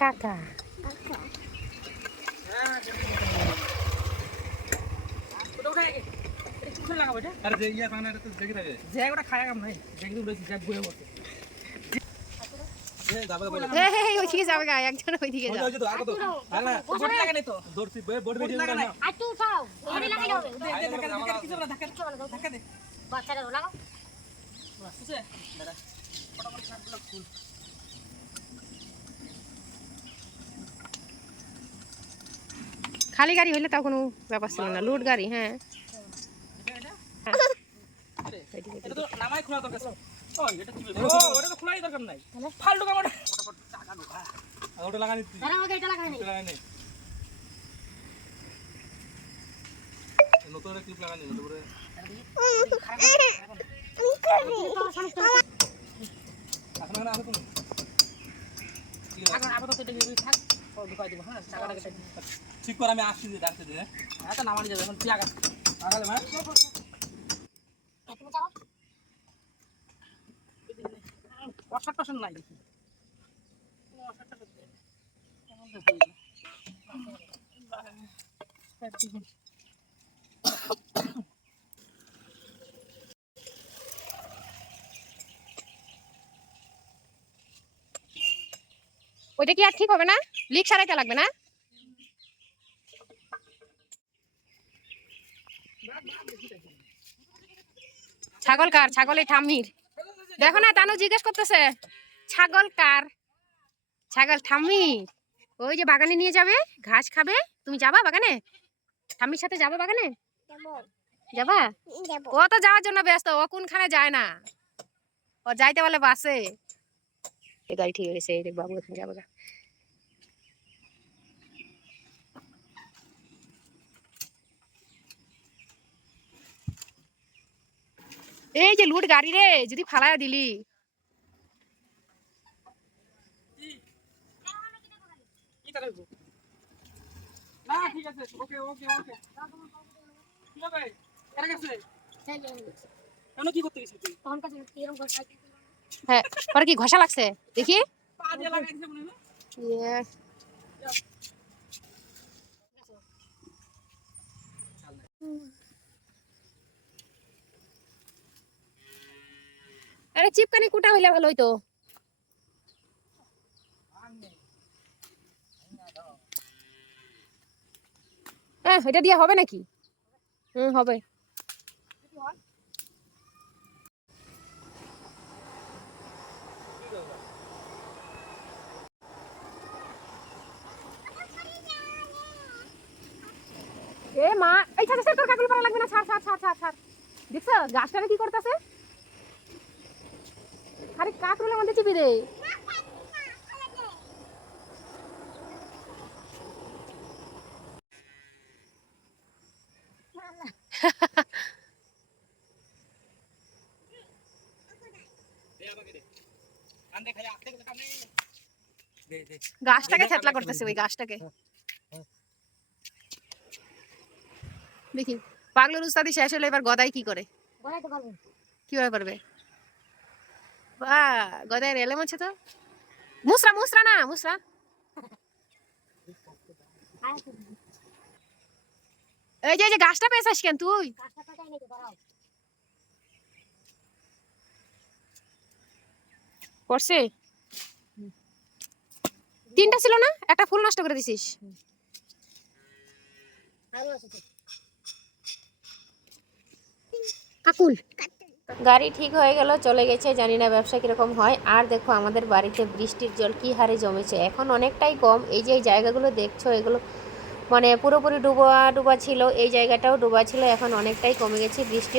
কাকা আরে যে ইয়া পানা তো দেখি থাকে যে একটা খায়া কাম নাই দেখি উড়েছি যা বয়ে বসে এ যাবে বলে এই ওই দিকে যাবে গা একজন ওই দিকে যাও ওই যে তো আগে তো আরে না বড় লাগা নেই তো দৌড়ছি বড় বেশি না আটু উঠাও ওরে লাগাই হবে ধাক্কা কিছু না ধাক্কা দে বাচ্চারা লাগাও বুঝছে দাদা ফটাফট কাটলো ফুল খালি গাড়ি হইলে তাও কোনো ব্যাপার ছিল না লোড গাড়ি হ্যাঁ এটা তো নামাই খোলা দরকার ও এটা কি ও ওটা তো খোলাই দরকার নাই ফালতু কাম ফটাফট টাকা ঢোকা আর ওটা লাগানি তুই দাঁড়াও এটা লাগানি লাগানি নতুন ক্লিপ লাগানি তারপরে এখন না এখন আপাতত দেখবি থাক ঢুকাই দেব হ্যাঁ টাকাটা কেটে ঠিক করে আমি আসছি ডাকতে দে হ্যাঁ তো নামানি যাবে এখন তুই আগালে মা অসাট নাই দেখি ওইটা কি আর ঠিক হবে না লিক সারাইতে লাগবে না ছাগল কার ছাগল এই ঠাম্মির দেখো না তানু জিজ্ঞেস করতেছে ছাগল কার ছাগল ঠাম্মি ওই যে বাগানে নিয়ে যাবে ঘাস খাবে তুমি যাবা বাগানে ঠাম্মির সাথে যাবে বাগানে যাবা ও তো যাওয়ার জন্য ব্যস্ত ও কোনখানে যায় না ও যাইতে বলে বাসে এই গাড়ি ঠিক হয়ে গেছে এই দেখ বাবু এখানে যাবে এই যে লুট গাড়ি রে যদি ফালায় দিলি না ঠিক আছে ওকে ওকে ওকে কি হবে এর কাছে কেন কি করতে গেছিস তুই তখন কাছে এরকম ঘষা হ্যাঁ পরে কি ঘষা লাগছে দেখি পা দিয়ে লাগাইছে মনে না আরে চিপকানি কুটা হইলে ভালো হইতো হ্যাঁ এটা দিয়ে হবে নাকি হবে এ মা এই ছাড় ছাড় তোর কাকুল পারা লাগবে না ছাড় ছাড় ছাড় ছাড় ছাড় দেখছো গাছটারে কি করতেছে আরে কাকুলের মধ্যে চিপি দে গাছটাকে থেতলা করতেছে ওই গাছটাকে দেখি পাগলুর উস্তাদি শেষ হলে এবার গদাই কি করে কিভাবে পারবে বাহ গদাই রেলে মছে তো মুসরা মুসরা না মুসরা এই যে গাছটা পেয়েছিস কেন তুই করছে তিনটা ছিল না একটা ফুল নষ্ট করে দিছিস কাকুল গাড়ি ঠিক হয়ে গেল, চলে গেছে। জানি না ব্যবসা কীরকম হয়। আর দেখো আমাদের বাড়িতে বৃষ্টির জল কী হারে জমেছে, এখন অনেকটাই কম। এই যে এই জায়গাগুলো দেখছো, এগুলো মানে পুরোপুরি ডুবা ডুবা ছিল, এই জায়গাটাও ডুবা ছিল, এখন অনেকটাই কমে গেছে। বৃষ্টি